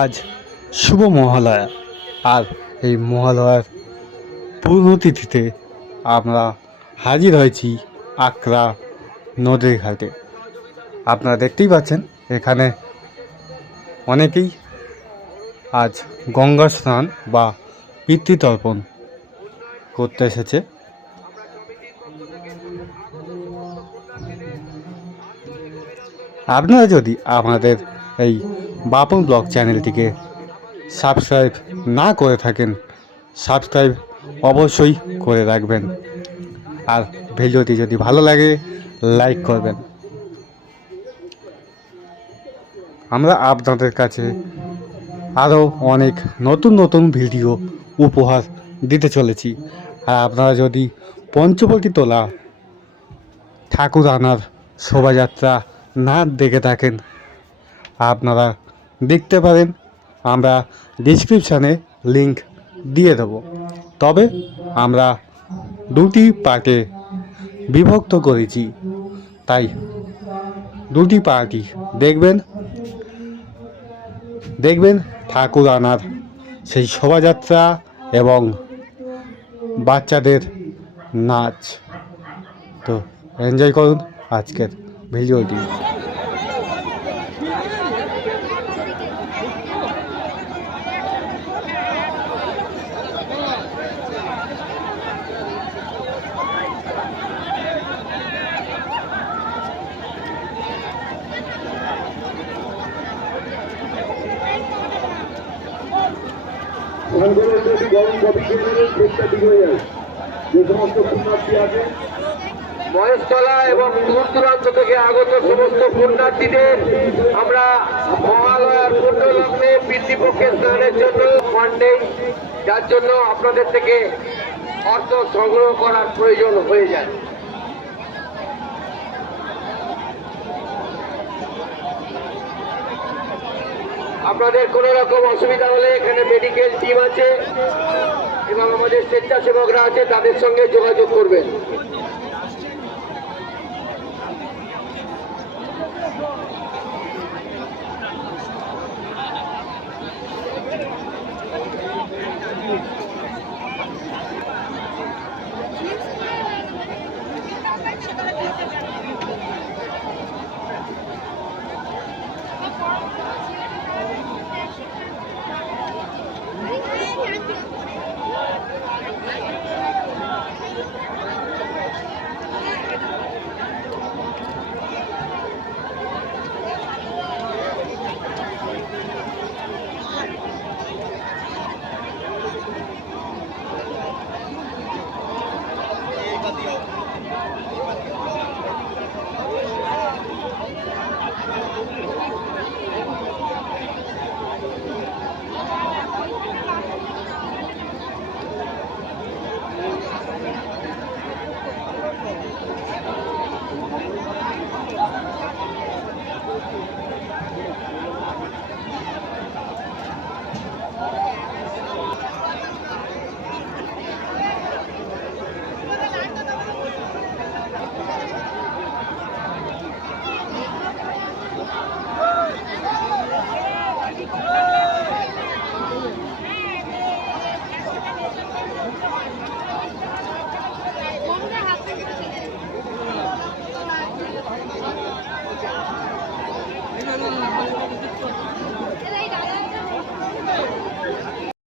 আজ শুভ মহালয়া। আর এই মহালয়ার পূর্ণতিথিতে আমরা হাজির হয়েছি আকরা নদীর ঘাটে। আপনারা দেখতেই পাচ্ছেন এখানে অনেকেই আজ গঙ্গা স্নান বা পিতৃতর্পণ করতে এসেছে। আপনারা যদি আমাদের এই বাপন ব্লগ চ্যানেলটিকে সাবস্ক্রাইব না করে থাকেন, সাবস্ক্রাইব অবশ্যই করে রাখবেন। আর ভিডিওটি যদি ভালো লাগে লাইক করবেন। আমরা আপনাদের কাছে আরও অনেক নতুন নতুন ভিডিও উপহার দিতে চলেছি। আর আপনারা যদি পঞ্চবটি তোলা ঠাকুর আনার শোভাযাত্রা না দেখে থাকেন, আপনারা দেখতে পারেন। আমরা ডিসক্রিপশানে লিংক দিয়ে দেব। তবে আমরা দুটি পার্টে বিভক্ত করেছি, তাই দুটি পার্টি দেখবেন ঠাকুর আনার সেই শোভাযাত্রা এবং বাচ্চাদের নাচ। তো এনজয় করুন আজকের ভিডিওটি। মহেশতলা এবং দূর দূরান্ত থেকে আগত সমস্ত পুণ্যার্থীদের আমরা মহালয়ার পুণ্যলগ্নে পিতৃপক্ষের স্নানের জন্য ফান্ডে, যার জন্য আপনাদের থেকে অর্থ সংগ্রহ করার প্রয়োজন হয়ে যায়। আপনাদের কোনো রকম অসুবিধা হলে এখানে মেডিকেল টিম আছে এবং আমাদের স্বেচ্ছাসেবকরা আছে, তাদের সঙ্গে যোগাযোগ করবেন।